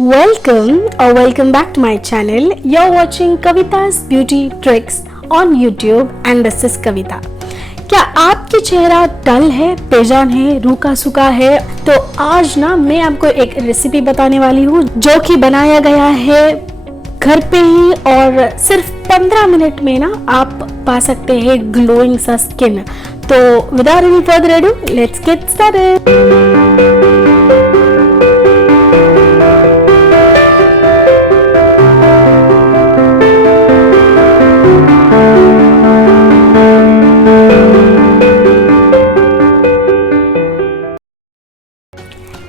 Welcome back to my channel. You're watching Kavitha's Beauty Tricks on YouTube and this is Kavitha. क्या आपकी चेहरा डल है, बेजान है, रूखा सूखा है? तो आज ना मैं आपको एक रेसिपी बताने वाली हूँ जो कि बनाया गया है घर पे ही और सिर्फ 15 मिनट में ना आप पा सकते हैं ग्लोइंग सा स्किन. तो without any further ado let's get started.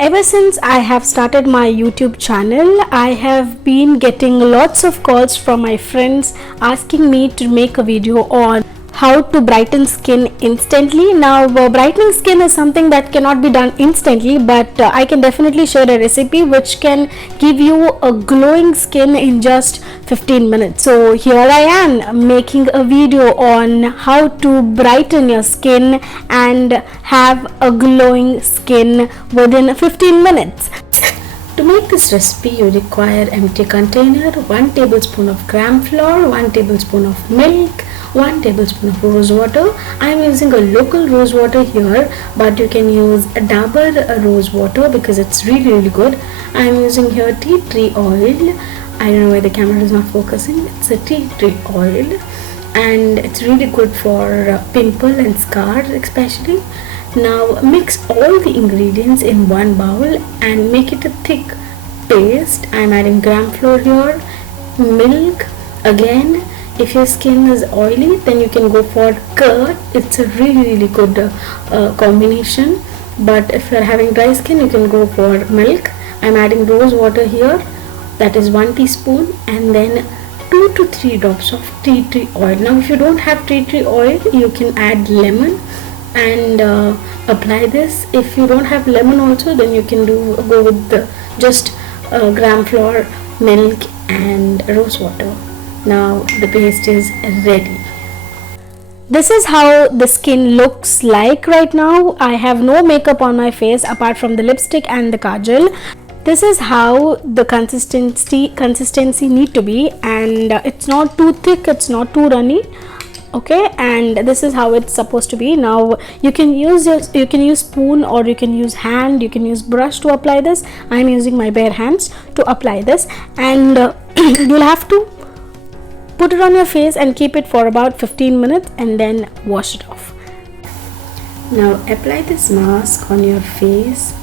Ever since I have started my YouTube channel, I have been getting lots of calls from my friends asking me to make a video on how to brighten skin instantly. Now brightening skin is something that cannot be done instantly, but I can definitely share a recipe which can give you a glowing skin in just 15 minutes. So here I am making a video on how to brighten your skin and have a glowing skin within 15 minutes. To make this recipe, you require empty container, 1 tablespoon of Gramflour, 1 tablespoon of milk, 1 tablespoon of rose water. I am using a local rose water here, but you can use a Dabur rose water because it's really good. I am using here tea tree oil. I don't know why the camera is not focusing. It's a tea tree oil and it's really good for pimple and scars especially. Now mix all the ingredients in one bowl and make it a thick paste. I am adding Gramflour here, milk. Again, if your skin is oily, then you can go for curd. It's a really good combination. But if you are having dry skin, you can go for milk. I'm adding rose water here, that is 1 teaspoon, and then 2 to 3 drops of tea tree oil. Now if you don't have tea tree oil, you can add lemon and apply this. If you don't have lemon also, then you can go with just Gramflour, milk and rose water. Now the paste is ready. This is how the skin looks like right now. I have no makeup on my face apart from the lipstick and the kajal. This is how the consistency need to be, and it's not too thick, it's not too runny. Okay, and this is how it's supposed to be. Now you can use spoon or you can use hand, you can use brush to apply this. I'm using my bare hands to apply this, and you'll have to put it on your face and keep it for about 15 minutes and then wash it off. Now apply this mask on your face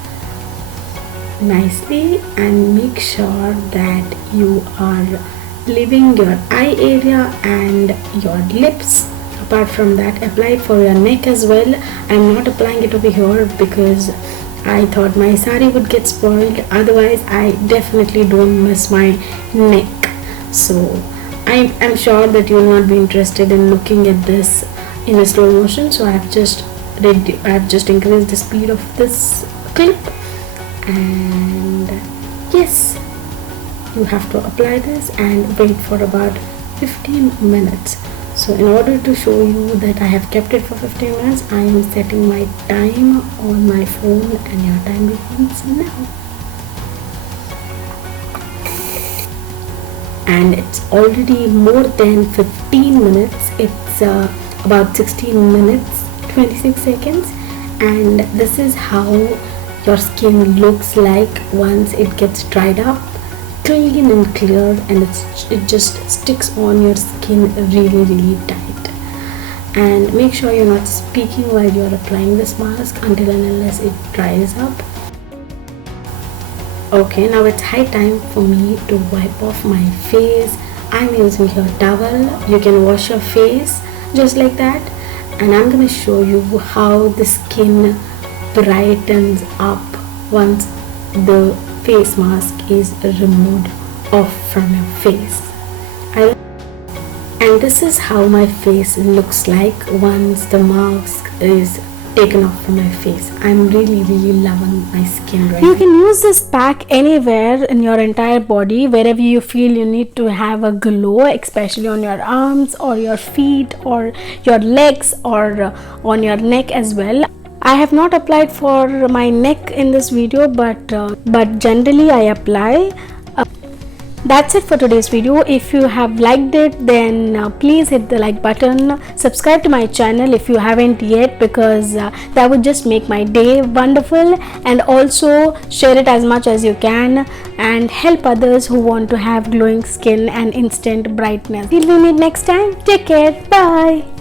nicely and make sure that you are leaving your eye area and your lips. Apart from that, apply it for your neck as well. I'm not applying it over here because I thought my sari would get spoiled. Otherwise, I definitely don't miss my neck. So I'm sure that you will not be interested in looking at this in a slow motion. So I have just increased the speed of this clip, and yes, you have to apply this and wait for about 15 minutes. So in order to show you that I have kept it for 15 minutes, I am setting my time on my phone and your time begins now. And it's already more than 15 minutes. It's about 16 minutes 26 seconds, and this is how your skin looks like once it gets dried up, clean and clear, and it just sticks on your skin really tight. And make sure you're not speaking while you're applying this mask until and unless it dries up. Okay, now it's high time for me to wipe off my face. I'm using here towel. You can wash your face just like that, and I'm going to show you how the skin brightens up once the face mask is removed off from your face. And this is how my face looks like once the mask is taken off from my face. I'm really loving my skin right now. You can use this pack anywhere in your entire body, wherever you feel you need to have a glow, especially on your arms or your feet or your legs or on your neck as well. I have not applied for my neck in this video, but generally I apply That's it for today's video. If you have liked it, then please hit the like button. Subscribe to my channel if you haven't yet, because that would just make my day wonderful. And also share it as much as you can and help others who want to have glowing skin and instant brightness. Till we meet next time, take care. Bye.